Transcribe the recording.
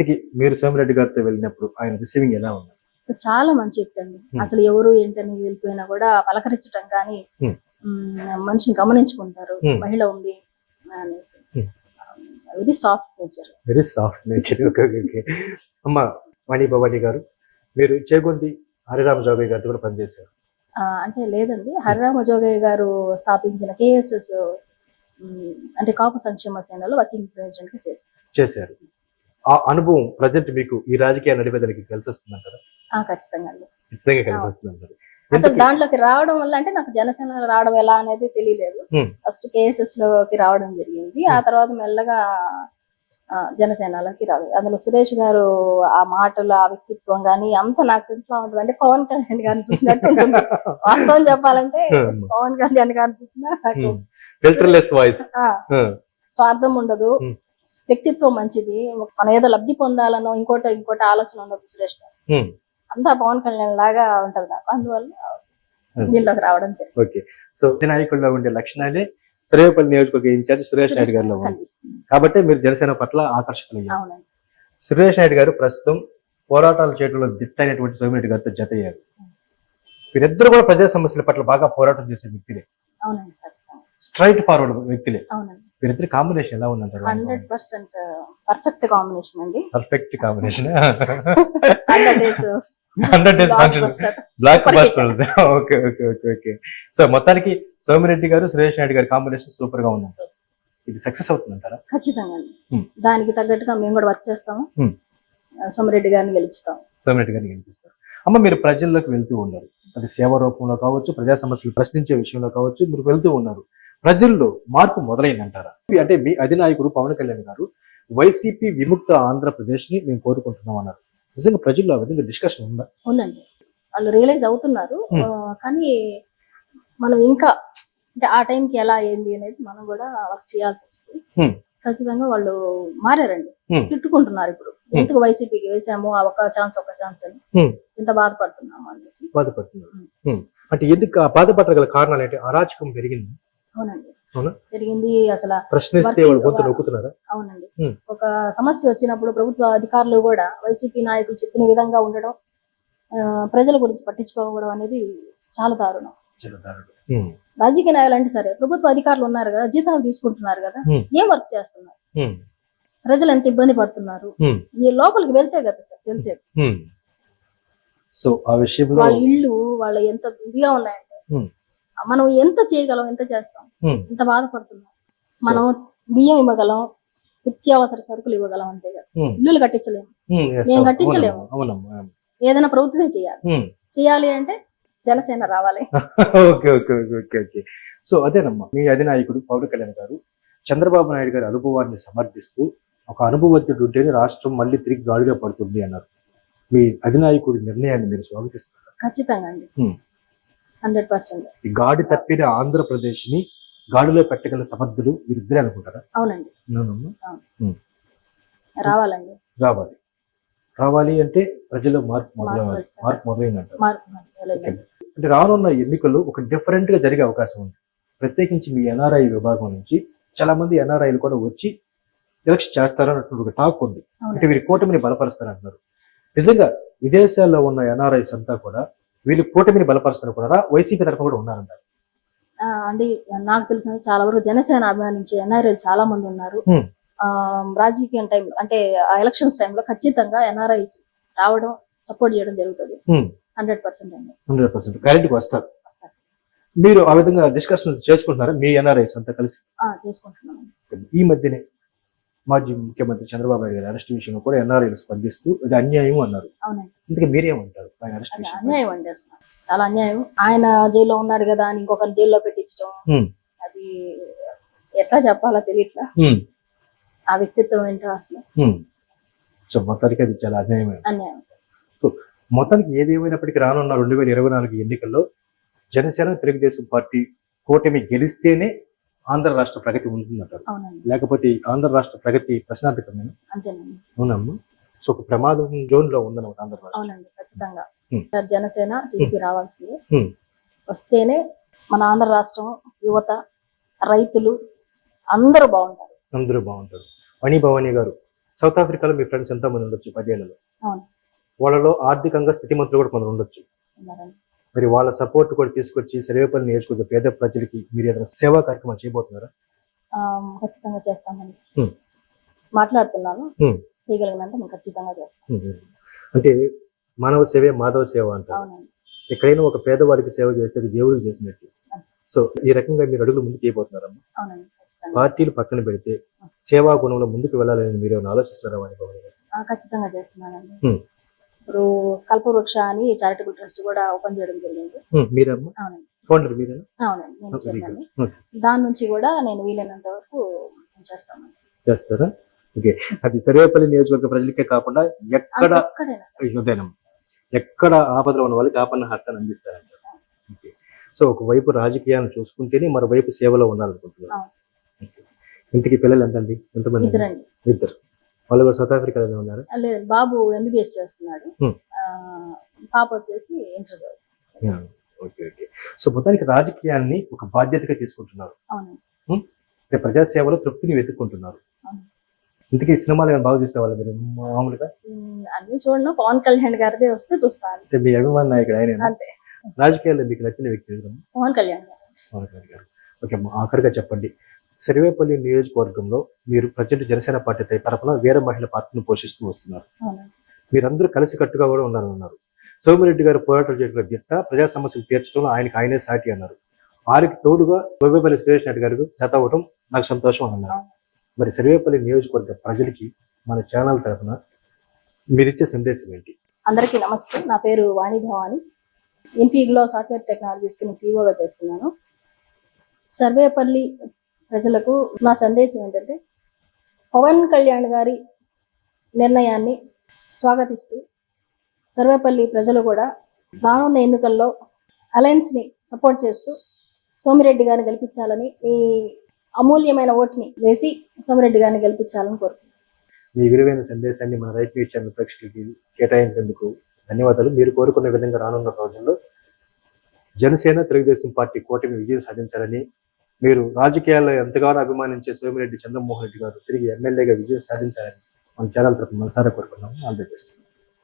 ఇంటికి మీరు సోమిరెడ్డి గారితో వెళ్ళినప్పుడు ఆయన రిసీవింగ్ ఎలా ఉంది? చాలా మంచి వ్యక్తి అండి. అసలు ఎవరు ఏంటని వెళ్ళిపోయినా కూడా పలకరించడం కానీ మనిషిని గమనించుకుంటారు. మహిళ ఉంది అనేసి very soft nature. Very soft nature. Okay. అమ్మ వాణి భవాని గారు, మీరు చేగొండి హరిరామ జోగయ్య గారితో కూడా పనిచేశారు. అంటే లేదండి, హరిరామ జోగయ్య గారు స్థాపించిన కేఎస్ఎస్ అంటే కాపు సంక్షేమ సేనలో వర్కింగ్ ప్రెసిడెంట్ గా చేశారు. ఆ అనుభవం ప్రజెంట్ మీకు ఈ రాజకీయ నడిపేదానికి కలిసి వస్తుందంటారా? ఖచ్చితంగా కలిసి వస్తుందంటారు. అసలు దాంట్లోకి రావడం వల్ల అంటే నాకు జనసేన రావడం ఎలా అనేది తెలియలేదు. ఫస్ట్ కేఎస్ఎస్ లోకి రావడం జరిగింది. ఆ తర్వాత మెల్లగా జనసేనలోకి రాలేదు. అందులో సురేష్ గారు ఆ మాటలు, ఆ వ్యక్తిత్వం గానీ అంతా నాకు ఇంట్లో ఉంటుంది. అంటే పవన్ కళ్యాణ్ గారిని చూసినట్టు ఉంటుంది. వాస్తవం చెప్పాలంటే పవన్ కళ్యాణ్ గారిని చూసినా నాకు ఫిల్టర్లెస్ వాయిస్, స్వార్థం ఉండదు, వ్యక్తిత్వం మంచిది. మనం ఏదో లబ్ధి పొందాలనో ఇంకోటి ఆలోచన ఉండదు సురేష్ గారు. అంతా పవన్ కళ్యాణ్ లాగా ఉంటది నాకు. అందువల్ల దీనిలోకి రావడం జరిగింది. ఓకే. సో నాయకుల్లో ఉండే లక్షణాలే సర్వేపల్లి నియోజకవర్గ ఇన్ఛార్జ్ సురేష్ నాయుడు గారిలో ఉంది కాబట్టి మీరు జనసేన పట్ల ఆకర్షితులయ్యారు. సురేష్ నాయుడు గారు ప్రస్తుతం పోరాటాలు చేయడంలో దిట్టైనటువంటి సోమిరెడ్డి గారితో జత అయ్యారు. వీరిద్దరు కూడా ప్రజా సమస్యల పట్ల బాగా పోరాటం చేసే వ్యక్తులే, స్ట్రైట్ ఫార్వర్డ్ వ్యక్తులే. వీరిద్దరి కాంబినేషన్ ఎలా ఉందంటారు? 100% పర్ఫెక్ట్ కాంబినేషన్ అండి. Perfect combination. 100 days block buster. Okay okay okay okay. So మొత్తానికి సోమిరెడ్డి గారు సురేష్ నాయుడు గారి కాంబినేషన్ సూపర్ గా ఉందంటారు. ఇది సక్సెస్ అవుతుందంటారా? ఖచ్చితంగా అండి. దానికి తగ్గట్టుగా మేము కూడా వర్క్ చేస్తాము. సోమిరెడ్డి గారిని గెలిపిస్తాం. అమ్మ, మీరు ప్రజల్లోకి వెళ్తూ ఉన్నారు. అది సేవ రూపంలో కావచ్చు, ప్రజా సమస్యలు ప్రశ్నించే విషయంలో కావచ్చు, మీరు వెళ్తూ ఉన్నారు. ప్రజల్లో మార్పు మొదలైందంటారా? అంటే మీ అధినాయకుడు పవన్ కళ్యాణ్ గారు వైసీపీ విముక్త ఆంధ్రప్రదేశ్ ని మేము కోరుకుంటున్నాం అన్నారు. నిజంగా ప్రజల్లో ఆ విధంగా డిస్కషన్ ఉందా? ఉందండి, వాళ్ళు రియలైజ్ అవుతున్నారు. కానీ మనం ఇంకా అంటే ఆ టైంకి ఎలా ఏంది అనేది మనం కూడా వర్క్ చేయాల్సి వస్తుంది. ఖచ్చితంగా వాళ్ళు మారారండి. తిట్టుకుంటున్నారు ఇప్పుడు, ఎందుకు వైసీపీకి వేసాము ఒక ఛాన్స్ అని ఇంత బాధపడుతున్నాము అనేసి. అంటే ఎందుకు బాధపడగల గల కారణాలు ఏంటి? అరాచకం పెరిగింది. అవునండి, జరిగింది. అసలు ప్రశ్నిస్తే నొక్కుతున్నారా? అవునండి. ఒక సమస్య వచ్చినప్పుడు ప్రభుత్వ అధికారులు కూడా వైసీపీ నాయకులు చెప్పిన విధంగా ఉండడం, ప్రజల గురించి పట్టించుకోకపోవడం అనేది చాలా దారుణం. రాజకీయ నాయకులు అంటే సరే, ప్రభుత్వ అధికారులు ఉన్నారు కదా, జీతాలు తీసుకుంటున్నారు కదా, ఏం వర్క్ చేస్తున్నారు, ప్రజలు ఎంత ఇబ్బంది పడుతున్నారు, ఈ లోపలికి వెళ్తే కదా సార్ తెలిసేది. సో ఆ విషయంలో వాళ్ళ ఇల్లు వాళ్ళ ఎంత ఇదిగా ఉన్నాయంటే మనం ఎంత చేయగలం, ఎంత చేస్తాం, ఎంత బాధపడుతున్నాం. మనం బియ్యం ఇవ్వగలం, నిత్యావసర సరుకులు ఇవ్వగలం అంతే కదా, ఇల్లులు కట్టించలేము, మేము కట్టించలేము. ఏదైనా ప్రభుత్వమే చేయాలి అంటే జనసేన రావాలి. సో అదేనమ్మా, మీ అధినాయకుడు పవన్ కళ్యాణ్ గారు చంద్రబాబు నాయుడు గారి అనుభవాన్ని సమర్థిస్తూ ఒక అనుభవజ్ఞుడు ఉంటేనే రాష్ట్రం మళ్ళీ తిరిగి గాడిలో పడుతుంది అన్నారు. మీ అధినాయకుడి నిర్ణయాన్ని మీరు స్వాగతిస్తున్నారు? ఖచ్చితంగా అండి, 100%. ఈ గాడి తప్పిన ఆంధ్రప్రదేశ్ ని గాడిలో పెట్టగల సమర్థులు వీరిద్దరే అనుకుంటారా? అవునండి, రావాలండి. రావాలి అంటే ప్రజల్లో మార్పు మొదలైందంట. అంటే రానున్న ఎన్నికల్లో ఒక డిఫరెంట్ గా జరిగే అవకాశం ఉంది. ప్రత్యేకించి మీ ఎన్ఆర్ఐ విభాగం నుంచి చాలా మంది ఎన్ఆర్ఐలు కూడా వచ్చి ఎలక్షన్ చేస్తారన్నటువంటి ఒక టాక్ ఉంది. అంటే వీరి కూటమిని బలపరుస్తారంటున్నారు. నిజంగా విదేశాల్లో ఉన్న ఎన్ఆర్ఐస్ అంతా కూడా వీళ్ళు కూటమిని బలపరుస్తారనుకున్నారా? వైసీపీ తరఫున కూడా ఉన్నారంటారు? అంటే నాకు తెలిసిన చాలా వరకు జనసేన అభిమానించే ఎన్ఆర్ఐ చాలా మంది ఉన్నారు. రాజకీయ టైం అంటే ఎలక్షన్స్ టైంలో ఖచ్చితంగా ఎన్ఆర్ఐస్ రావడం, సపోర్ట్ చేయడం జరుగుతుంది. 100% అండి. 100% కరెంట్కి వస్తారు. మీరు ఆ విధంగా డిస్కషన్ చేసుకుంటున్నారా మీ ఎన్ఆర్ఐస్ అంతా కలిసి? చేసుకుంటున్నాను. ఈ మధ్యనే మాజీ ముఖ్యమంత్రి చంద్రబాబు నాయుడు గారి అరెస్ట్ విషయంలో కూడా ఎన్ఆర్ఐలు స్పందిస్తూ ఇది అన్యాయం అన్నారు. అందుకే మీరేమంటారు? ఆయన అరెస్ట్ అన్యాయం అండి, అసలు చాలా అన్యాయం. ఆయన జైల్లో ఉన్నాడు కదా అని ఇంకొకరు జైల్లో పెట్టించడం, అది ఎట్లా చెప్పాలో తెలియట్లా. ఆ వ్యక్తిత్వం ఏంటో అసలు. సో మొత్తానికి అది చాలా అన్యాయం. మొత్తానికి ఏదేమైనప్పటికీ రానున్న 2024 ఎన్నికల్లో జనసేన తెలుగుదేశం పార్టీ కూటమి గెలిస్తేనే ఆంధ్ర రాష్ట్ర ప్రగతి ఉంటుందంటారు. లేకపోతే ఆంధ్ర రాష్ట్ర ప్రగతి ప్రశ్నార్థకమైన అవునమ్మా. సో ఒక ప్రమాదం జోన్ లో ఉందన్నమాట ఆంధ్ర రాష్ట్రం. అవునండి, ఖచ్చితంగా జనసేన టీడీపీ రావాల్సిందే. వస్తేనే మన ఆంధ్ర రాష్ట్రం యువత, రైతులు అందరూ బాగుంటారు. వాణి భవాని గారు, సౌత్ ఆఫ్రికాలో మీ ఫ్రెండ్స్ ఎంతో మంది ఉండొచ్చు 10 ఏళ్లలో. అవును. వాళ్ళలో ఆర్థికంగా స్థితిమంతులు కూడా కొందరు ఉండొచ్చు. ఉన్నారండి. మరి వాళ్ళ సపోర్ట్ కూడా తీసుకొచ్చి సర్వేపల్లి నియోజకవర్గ పేద ప్రజలకి మీరు ఏదైనా సేవా కార్యక్రమాలు చేయబోతున్నారా? ఖచ్చితంగా చేస్తామండి. హ్మ్. మాట్లాడుతున్నాను. హ్మ్. చేయగలిగినంత మేము ఖచ్చితంగా చేస్తాం. అంటే మానవ సేవే మాధవ సేవ అంటారు. అవునండి. ఎక్కడైనా ఒక పేదవాడికి సేవ చేసేది దేవుడికి చేసినట్టు. సో ఈ రకంగా మీరు అడుగులు ముందుకు వేయబోతున్నారమ్మా. అవునండి. ఖచ్చితంగా. పార్టీలు పక్కన పెడితే సేవా గుణంలో ముందుకు వెళ్ళాలని మీరు ఏమైనా ఆలోచిస్తున్నారా వాణిబాబు గారు? ఖచ్చితంగా చేస్తున్నానండి. హ్మ్. ఇప్పుడు కల్పవృక్ష అని చారిటబుల్ ట్రస్ట్ కూడా ఓపెన్ చేయడం జరిగింది. మీరమ్మా అవునండి. ఫౌండర్ మీరేనా? అవునండి. నేను Very good. చైర్మన్ని. Okay. దాని నుంచి కూడా నేను వీలైనంత వరకు చేస్తాను. చేస్తారా? ఓకే. అది సర్వేపల్లి నియోజకవర్గ ప్రజలకే కాకుండా ఎక్కడ ఎక్కడైనా సరే. హృదయం ఎక్కడ ఆపదలో ఉన్న వాళ్ళకి ఆపన్న హస్తాన్ని అందిస్తారంట. ఓకే. సో ఒకవైపు రాజకీయాలను చూసుకుంటేనే మరోవైపు సేవలో ఉండాలనుకుంటున్నారు. అవును. ఓకే. ఇంటికి పిల్లలు ఎంతండి? ఎంతమంది? ఇద్దరండి. ఇద్దరు. వాళ్ళు కూడా సౌత్ ఆఫ్రికాలోనే ఉన్నారు. లేదు, బాబు ఎంబీబీఎస్ చేస్తున్నాడు. Hmm. పాప వచ్చేసి ఇంటర్. Okay okay. సో మొత్తానికి రాజకీయాన్ని ఒక బాధ్యతగా తీసుకుంటున్నారు. అవునండి. అంటే ప్రజాసేవలో తృప్తిని వెతుక్కుంటున్నారు. అవును. ఇంతకీ సినిమాలు ఏమైనా బాగా చూసేవాళ్ళు మీరు మామూలుగా? అన్ని చూడను, పవన్ కళ్యాణ్ గారిదే వస్తే చూస్తాను. అంటే మీ అభిమాన నాయకుడు ఆయన. అంతే. రాజకీయాల్లో మీకు నచ్చిన వ్యక్తి ఎవరు? పవన్ కళ్యాణ్ గారు. పవన్ కళ్యాణ్ గారు. ఓకే అమ్మా, ఆఖరిగా చెప్పండి, సర్వేపల్లి నియోజకవర్గంలో మీరు ప్రజెంట్ జనసేన పార్టీ తరఫున వేరే మహిళ పాత్రను పోషిస్తూ వస్తున్నారు. అవునండి. మీరందరూ కలిసికట్టుగా కూడా ఉండాలన్నారు. సోమిరెడ్డి గారు పోరాటం చేయడం దిట్ట, ప్రజా సమస్యలు తీర్చడంలో ఆయనే సాటి అన్నారు. వారికి తోడుగా సర్వేపల్లి సురేష్ రెడ్డి గారు జత అవ్వడం నాకు సంతోషం అని అన్నారు. మరి సర్వేపల్లి నియోజకవర్గ ప్రజలకి మన ఛానల్ తరఫున మీరిచ్చే సందేశం ఏంటి? అందరికీ నమస్తే. నా పేరు వాణి భవాని. ఇన్ఫీగ్లో సాఫ్ట్వేర్ టెక్నాలజీస్ కి సీఈఓగా చేస్తున్నాను. సర్వేపల్లి ప్రజలకు నా సందేశం ఏంటంటే, పవన్ కళ్యాణ్ గారి నిర్ణయాన్ని స్వాగతిస్తూ సర్వేపల్లి ప్రజలు కూడా రానున్న ఎన్నికల్లో అలయన్స్ ని సపోర్ట్ చేస్తూ సోమిరెడ్డి గారిని గెలిపించాలని, ఈ అమూల్యమైన ఓటుని వేసి సోమిరెడ్డి గారిని గెలిపించాలని కోరుకుంటున్నాను. మీ విలువైన సందేశాన్ని మన రైతు న్యూస్ ఛానల్ ప్రేక్షకులకి కేటాయించేందుకు ధన్యవాదాలు. మీరు కోరుకున్న విధంగా రానున్న రోజుల్లో జనసేన తెలుగుదేశం పార్టీ కూటమి విజయం సాధించాలని, మీరు రాజకీయాల్లో ఎంతగానో అభిమానించే సోమిరెడ్డి చంద్రమోహన్ రెడ్డి గారు తిరిగి ఎమ్మెల్యేగా విజయం సాధించాలని మన ఛానల్ తరఫున మనసారా కోరుకున్నాము. All the best.